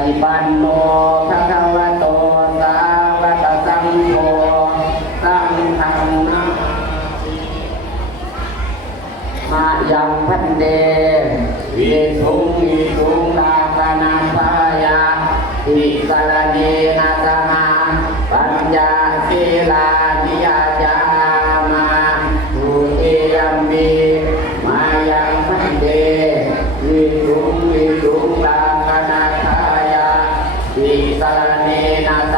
ฏิปันโนภะคะวะโตสาวกสังโฆสังฆันะมายังพันเดวิสุงอิสุงนาคนาภายาติสารเนนะ ติสรณเนนะ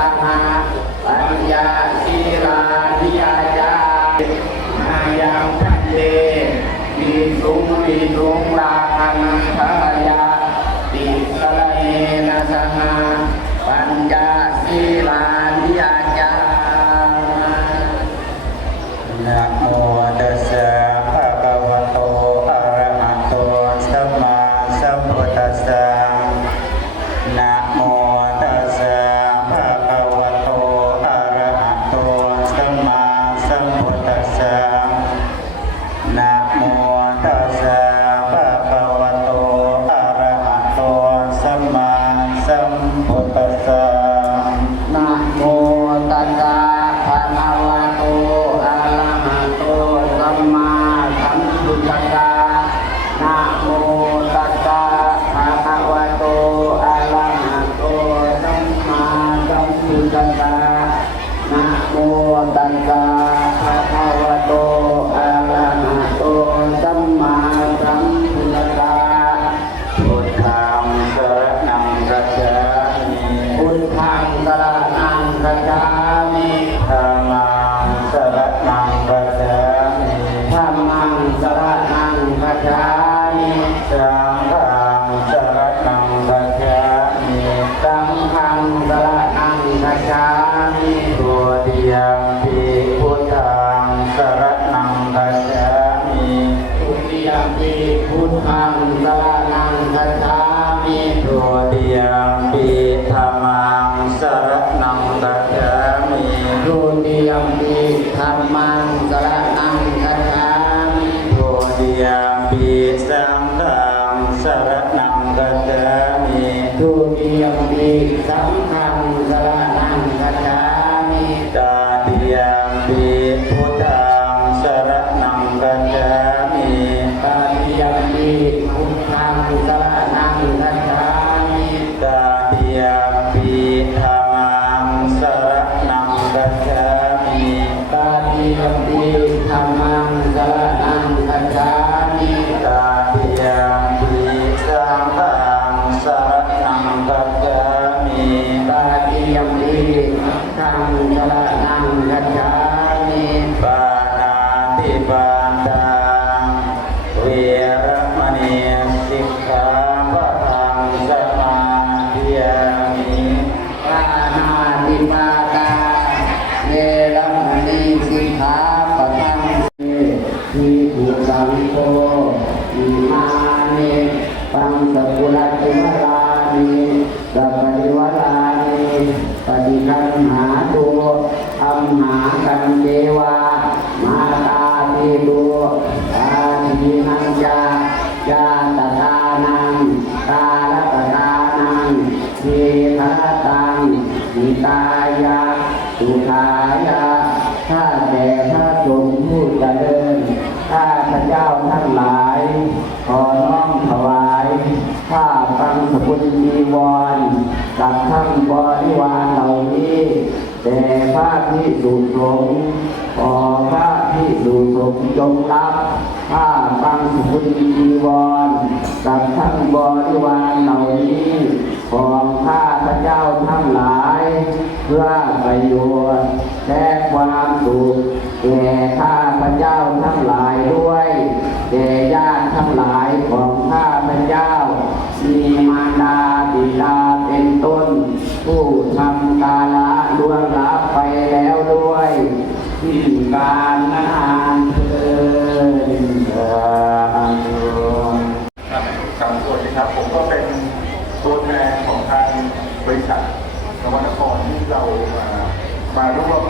Yeah, ขอน้อมถวายข้าฟังสกุลจีวรกับทั้งบริวารเหล่านี้แต่พระพิสุสงขอพระพิสุสงจงรับข้าฟังสกุลจีวรกับทั้งบริวารเหล่านี้ของข้าพระเจ้าทั้งหลาย เพื่อประโยชน์และความสุขแก่ข้าพระเจ้าทั้งหลายด้วย แก่ญาติทั้งหลายของข้าพเจ้า มีมารดาบิดาเป็นต้น ผู้ทำกาละล่วงลับไปแล้วด้วยที่การนานเทินสาธุครับครับสวัสดีครับ ผมก็เป็นตัวแทนของทางบริษัทนวนครที่เรามามาร่วม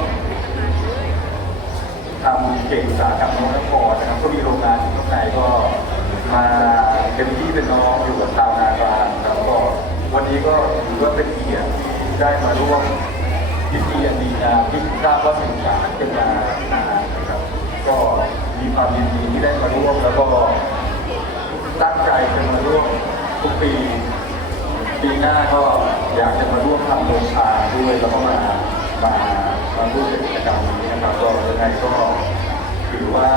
ทำเก่งสาหกรรมนวนครนะครับก็มีโรงงาน อยู่ข้างในก็มาเป็นพี่เป็นน้องอยู่กับชาวนากลางครับก็วันนี้ก็ถือว่าเป็นเกียรติที่ได้มาร่วมพิธีอันดีงามที่ทราบว่าสื่อสารกันมานานนะครับ ก็มีความยินดีที่ได้มาร่วมแล้วก็ตั้งใจจะมาร่วมทุกปีปีหน้าก็อยากจะมาร่วมทำโรงทานด้วยแล้วก็มามามาร่วมกิจกรรมนี้นะครับก็ยังไงก็ถือว่า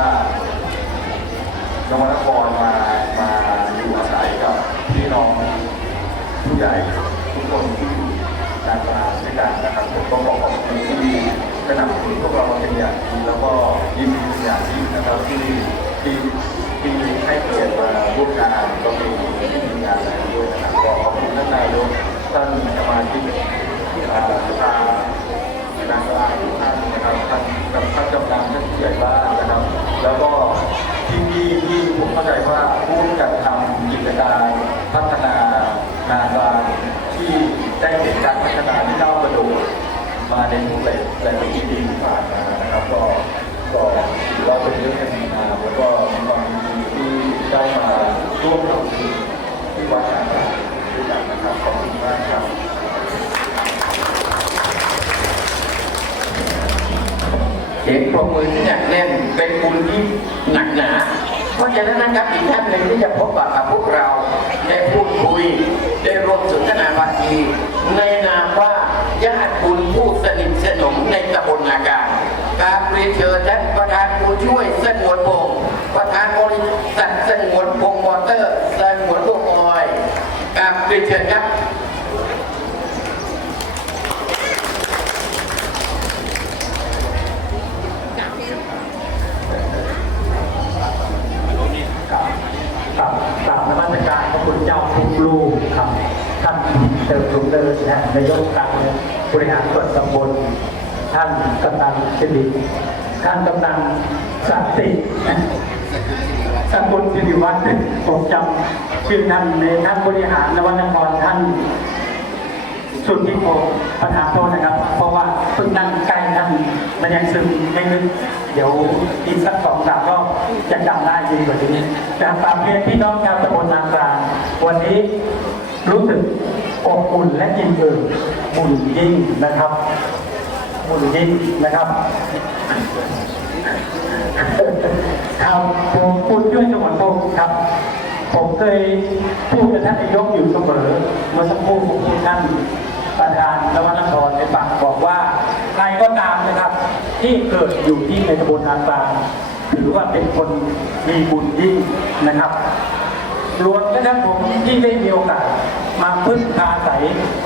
นวนครมามาอยู่อาศัยกับพี่น้องผู้ใหญ่ทุกคนที่อยู่นานกลางด้วยกันนะครับผมก็ขอขอบคุณที่สนับสนุนพวกเราเป็นอย่างดีแล้วก็ยินดีเป็นอย่างยิ่งนะครับที่ที่ที่ให้เกียรติมาร่วมงานก็มีที่มีงานอะไรด้วยนะครับก็ขอบคุณท่านนายกท่านสมาชิกอ่าสภานางลางทุกท่านนะครับท่านกับท่านกำนันท่านผู้ใหญ่บ้านนะครับ แล้วก็ที่ที่ที่ผมเข้าใจว่าผู้จัดทำกิจการพัฒนานากลางที่ได้เห็นการพัฒนาที่ก้าวกระโดดมาในทุกหลายหลายปีที่ผ่านมานะครับ ก็ก็ถือว่าเป็นเรื่องที่ดีงามแล้วก็มีความยินดีที่ได้มาร่วมทำที่วัดต่างๆด้วยกันนะครับขอบคุณมากครับ เสียงปรบมือที่หนักแน่นเป็นบุญที่หนักหนา เพราะฉะนั้นนะครับอีกท่านหนึ่งที่จะพบปะกับพวกเราได้พูดคุยได้ร่วมสนทนาบาทีในนามว่าญาติบุญผู้สนิทสนมในตำบลนาการการเรียนเชิญท่านประธานผู้ช่วยสงวนพงประธานบริษัทสงวนพงมอเตอร์สงวนพงออยการเรียนเชิญครับกราบนมัสการพระคุณเจ้าทุกลูกครับ ท่าน เติมสุขเดินนะนายกการบริหารส่วนตำบลท่านกำนันสิริท่านกำนันสันติท่านบุญสิริวัฒน์ผมจำชื่อท่านในท่านบริหารนวนครท่านสุดที่ผมประธานโทษนะครับ เพราะว่าเพิ่งนั่งใกล้ท่านมันยังซึมไม่ลึกเดี๋ยวอีกสักสองสามรอบจะจำได้ดีกว่านี้จากตามเพียรพี่น้องชาวตำบลนางกลางวันนี้รู้สึก อบอุ่นและยินดีบุญยิ่งนะครับบุญยิ่งนะครับครับผมพูดด้วยสมรภูมิครับ ผมเคยพูดกับท่านนายกอยู่เสมอเมื่อสักครู่ผมพูดท่านประธานนวนครในฝั่งบอกว่าใครก็ตามนะครับ ที่เกิดอยู่ที่ในตำบลนากลางถือว่าเป็นคนมีบุญยิ่งนะครับรวมกระทั่งผมที่ได้มีโอกาส มาพึ่งพาใสย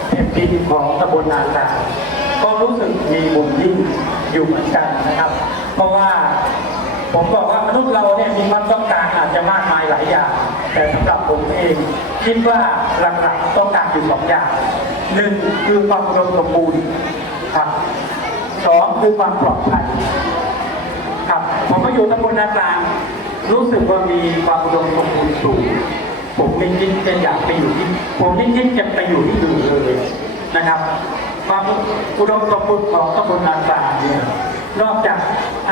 แผ่นดินของตำบลนากลาก็รู้สึกมีบุญยิ่งอยู่เหมือนกันนะครับ เพราะว่าผมบอกว่ามนุษย์เราเนี่ยมีความต้องการอาจจะมากมายหลายอย่าง แต่สำหรับผมเองคิดว่าหลักๆต้องการอยู่สองอย่างหนึ่งคือความอุดมสมบูรณ์ครับสองคือความปลอดภัยครับผมก็อยู่ตำบลนากลางรู้สึกว่ามีความอุดมสมบูรณ์สูง ผมไม่คิดจะอยากไปอยู่ที่ ผมไม่คิดจะไปอยู่ที่อื่นเลยนะครับ ความอุดมสมบูรณ์ของตำบลนาตราเนี่ยนอกจาก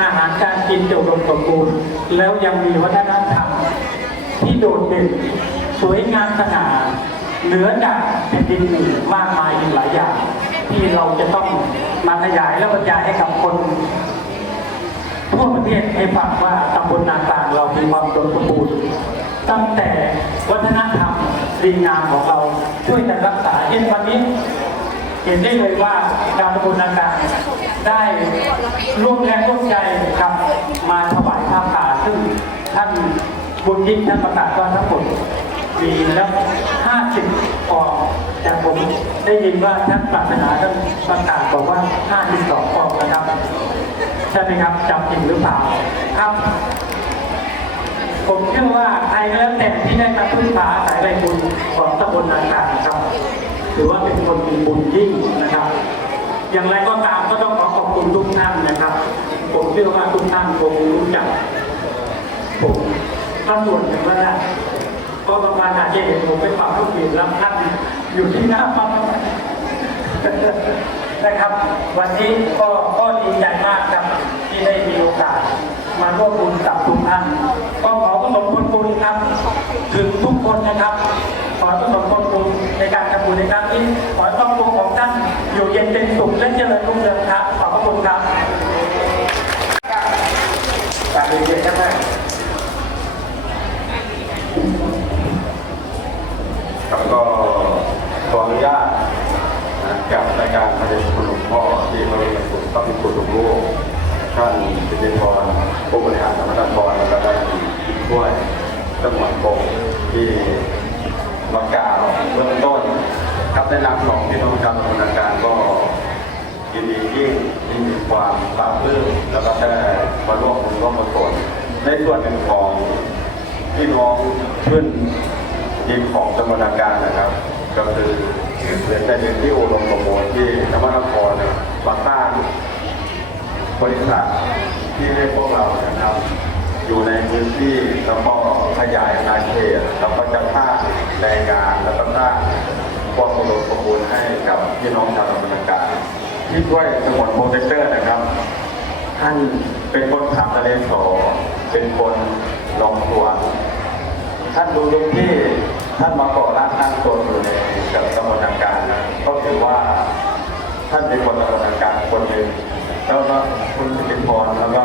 อาหารการกินจะอุดมสมบูรณ์แล้วยังมีวัฒนธรรมที่โดดเด่นสวยงามสง่าเหนือจากแผ่นดินอื่นมากมายอีกหลายอย่าง ที่เราจะต้องมาขยายและบรรยายให้กับคนทั่วประเทศให้ฟังว่าตำบลนาตาลเรามีความอุดมสมบูรณ์ ตั้งแต่วัฒนธรรมดีงามของเราช่วยกันรักษาเช่นวันนี้ เห็นได้เลยว่าดาวตำบลนาตาลได้ร่วมแรงร่วมใจกับมาถวายผ้าป่าซึ่งท่านบุญยิ่งท่านประกาศว่าทั้งหมดมีแล้ว50ออกแต่ผมได้ยินว่าท่านปรารถนาท่านประกาศบอกว่า52ออกนะครับ ใช่ไหมครับจำผิดหรือเปล่าครับ ผมเชื่อว่าใครก็แล้วแต่ที่ได้มาพึ่งพาอาศัยไรบุญของตำบลนาคาครับ ถือว่าเป็นคนมีบุญยิ่งนะครับ อย่างไรก็ตามก็ต้องขอขอบคุณทุกท่านนะครับ ผมเชื่อว่าทุกท่านคงรู้จักผมถ้าส่วนหนึ่งก็ได้ก็ประมาณอาจจะเห็นผมเป็นความทุกข์ผิดรับท่านอยู่ที่หน้าปั๊มนะครับ วันนี้ก็ก็ดีใจมากครับที่ได้มีโอกาส มาร่วมบุญกับทุกท่านก็ขอกำหนดผลบุญครับ ถึงทุกคนนะครับ ขอกำหนดผลบุญในการทำบุญในครั้งนี้ขอให้ครอบครัวของท่านอยู่เย็นเป็นสุขและเจริญรุ่งเรืองครับ ขอบพระคุณครับการเรียนใช่ไหมครับก็ขออนุญาตนะกับรายการพระเดชคุณหลวงพ่อที่พระบรมสุขพระพิคุณหลวงลูกท่านสิริพร ผู้บริหารธรรมนักรแล้วก็ได้ยินช่วยจังหวัดโกงที่มากล่าวเบื้องต้น ครับในนามของพี่น้องชาวตำบลนาการก็ยินดียิ่งที่มีความปราบปลื้มแล้วก็ได้มาร่วมบุญร่วมกุศลในส่วนหนึ่งของพี่น้องขึ้นทีมของตำรวจนาการนะครับ ก็คือเรียนได้เรียนที่อุดมสมบูรณ์ที่นวัตนครเนี่ยมาสร้างบริษัท ที่ให้พวกเรานะครับ อยู่ในพื้นที่แล้วก็ขยายอาณาเขตแล้วก็จะสร้างแรงงานแล้วก็สร้างความอุดมสมบูรณ์ให้กับพี่น้องชาวตำบลนาการที่ช่วยสงวนโปรเจคเตอร์นะครับ ท่านเป็นคนขับทะเลสอเป็นคนลองตัว ท่านดูยุคที่ท่านมาก่อร่างตั้งตัวอยู่ในกับกระบวนการนะก็ถือว่าท่านเป็นคนกระบวนการคนหนึ่ง แล้วก็คุณสิริพรแล้วก็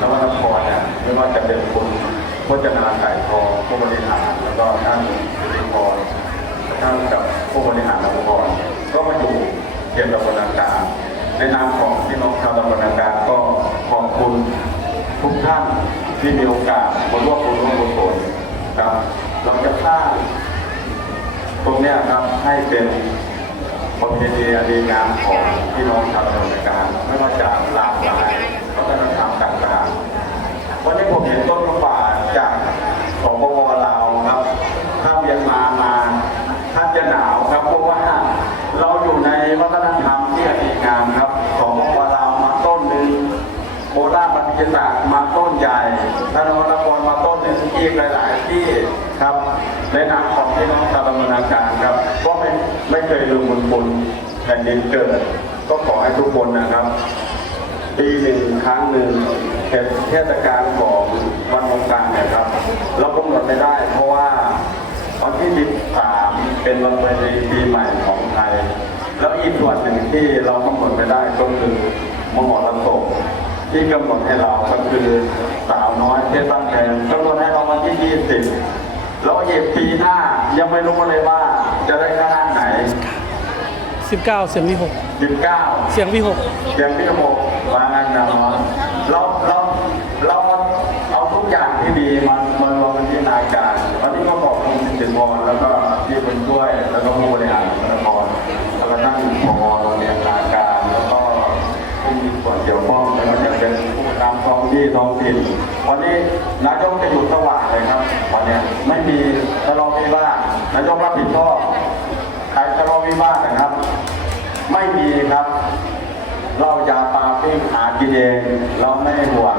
นวัตพรเนี่ยไม่ว่าจะเป็นคุณพจนาไก่ทองผู้บริหารแล้วก็ท่านสิริพรท่านกับผู้บริหารนวัตพรก็มาอยู่เกี่ยวกับกระบวนการในนามของพี่น้องชาวตำบลนาการก็ขอบคุณทุกท่านที่มีโอกาสมาร่วมบุญร่วมกุศลครับเราจะสร้างตรงเนี้ยครับให้เป็น ประเพณีอันดีงามของพี่น้องชาวตะวันกางไม่ว่าจะหลากหลายวัฒนธรรมต่างๆวันนี้ผมเห็นต้นกระป่าจากสปปลาวครับ ถ้าเวียนมามาท่านจะหนาวครับเพราะว่าเราอยู่ในวัฒนธรรมที่อันดีงามครับสปปลาวมาต้นหนึ่งโคราชปฏิจจารมาต้นใหญ่นนวนครมาต้นหนึ่ง อีกหลาย ๆ ที่ครับในนามของพี่น้องชาวตำบลนาการครับ ก็ไม่ไม่เคยลืมบุญคุณแผ่นดินเกิด ก็ขอให้ทุกคนนะครับปีหนึ่งครั้งหนึ่งเทศกาลของวันสงกานต์เนี่ยครับ เรากำหนดไม่ได้ เพราะว่าวันที่ 13 เป็นวันประเพณีปีใหม่ของไทย แล้วอีกส่วนหนึ่งที่เรากำหนดไม่ได้ก็คือมหรสพ ที่กำหนดให้เราก็คือสาวน้อยเพชรบ้านแพงกำหนดให้เราวันที่ 20 แล้วอีกปีหน้ายังไม่รู้เลยว่าจะได้ขนาดไหน 19 เสียงวิหก19 เสียงวิหกเสียงพี่โมวางงานนะเราเราเราเอาทุกอย่างที่ดีมามารวมกันที่นาการวันนี้ก็ขอบคุณสินพรแล้วก็ที่เป็นช่วยแล้วก็ผู้บริหาร ที่ท้องถิ่นวันนี้นายกจะอยู่สว่างเลยครับวันนี้ไม่มีทะเลาะวิวานายกรับผิดชอบใครทะเลาะวิวานะครับ ไม่มีครับ เราอย่าปาปิ้งหากินเองเราไม่ห่วง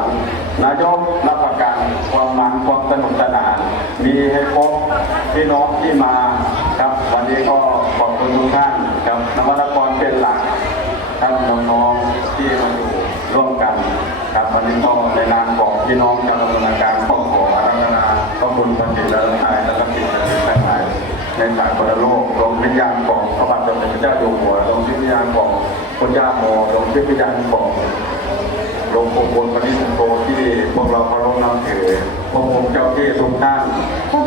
นายกรับประกันความมันความสนุกสนาน มีให้พบพี่น้องที่มาครับ วันนี้ก็ขอบคุณทุกท่านกับนวัตกรเป็นหลักท่านน้องๆที่มาอยู่ร่วมกันครับวันนี้ก็ในนามของ พี่น้องชาวดำเนินการข้อขอรัธนาพระคุณพระจิตและทายและก็สิ่งทั้งหลายในสากลโลกดวงวิญญาณของพระบาทสมเด็จพระเจ้าอยู่หัวดวงวิญญาณของคุณย่าโมดวงวิญญาณของหลวงปู่บุญปณิสุโตที่พวกเราเคารพนับถือพระองค์เจ้าที่ทุกท่าน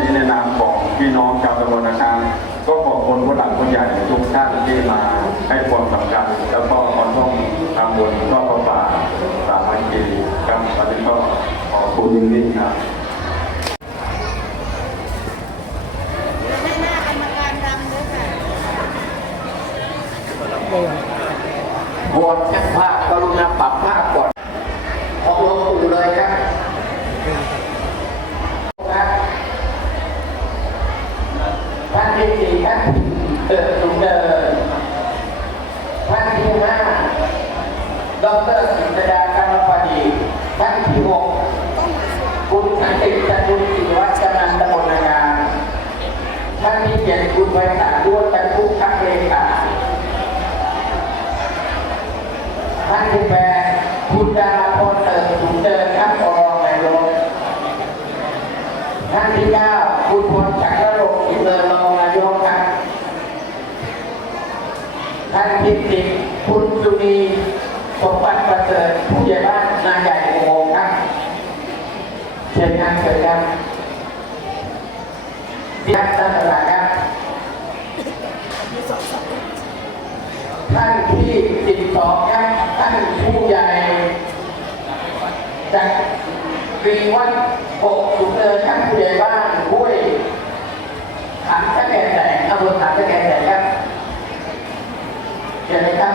ที่ในนามของพี่น้องชาวตำบลนาคารก็ขอบคุณผู้หลักผู้ใหญ่ทุกท่านที่มาให้ความสำคัญแล้วก็มาร่วมทำบุญก็ประป่าสา คคีครับวันนี้ก็ขอบคุณยิ่งๆครับ ให้หน้ากรรมการรำด้วยค่ะ บวชช่างภาพกรุณาปรับภาพก่อนของหลวงปู่เลยครับครับท่านที่สี่ท่านเกิดสุขเดินท่านที่ห้าดอกเตอรกิตดาการปดีท่านที่หกคุณสันติจตุรศิวัฒนันตมนงานท่านที่เจ็ดคุณไพศาลด้วนจันทุกขักเลขา ท่านที่แปดคุณ ดาราพรเติมสุขเดินครับรองนายกท่านที่เก้าคุณพลจักรโลกอินเตอร์รองนายกครับท่านที่สิบคุณสุนีสมบัติประเสริฐผู้ใหญ่บ้านนาใหญ่โมงครับเชิญครับเชิญครับที่ท่านท่านประธานครับท่านที่สิบสองครับท่านผู้ใหญ่ จากกรีวัดปกสุนเนินท่านผู้ใหญ่บ้านห้วยขันตะแกรงแตกอำเภอขันตะแกรงแตกครับเชิญเลยครับ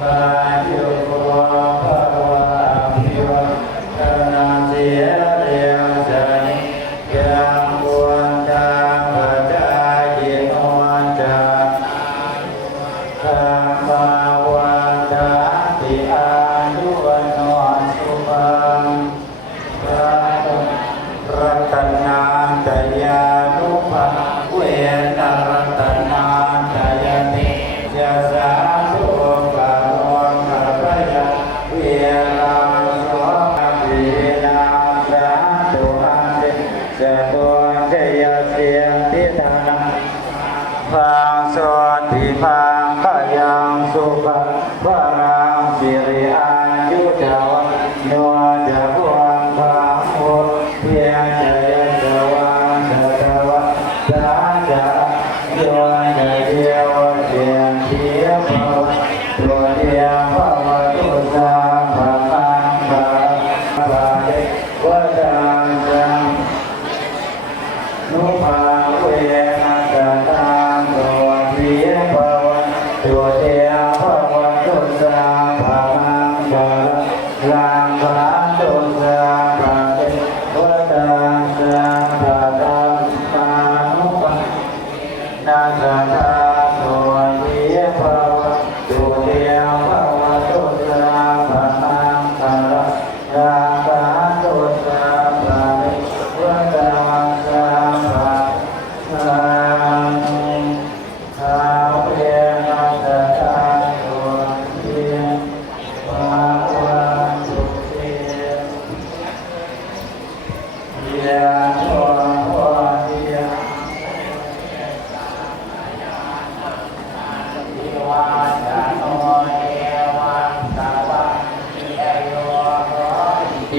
ปายุโก พังสวัสดิพัง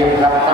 bien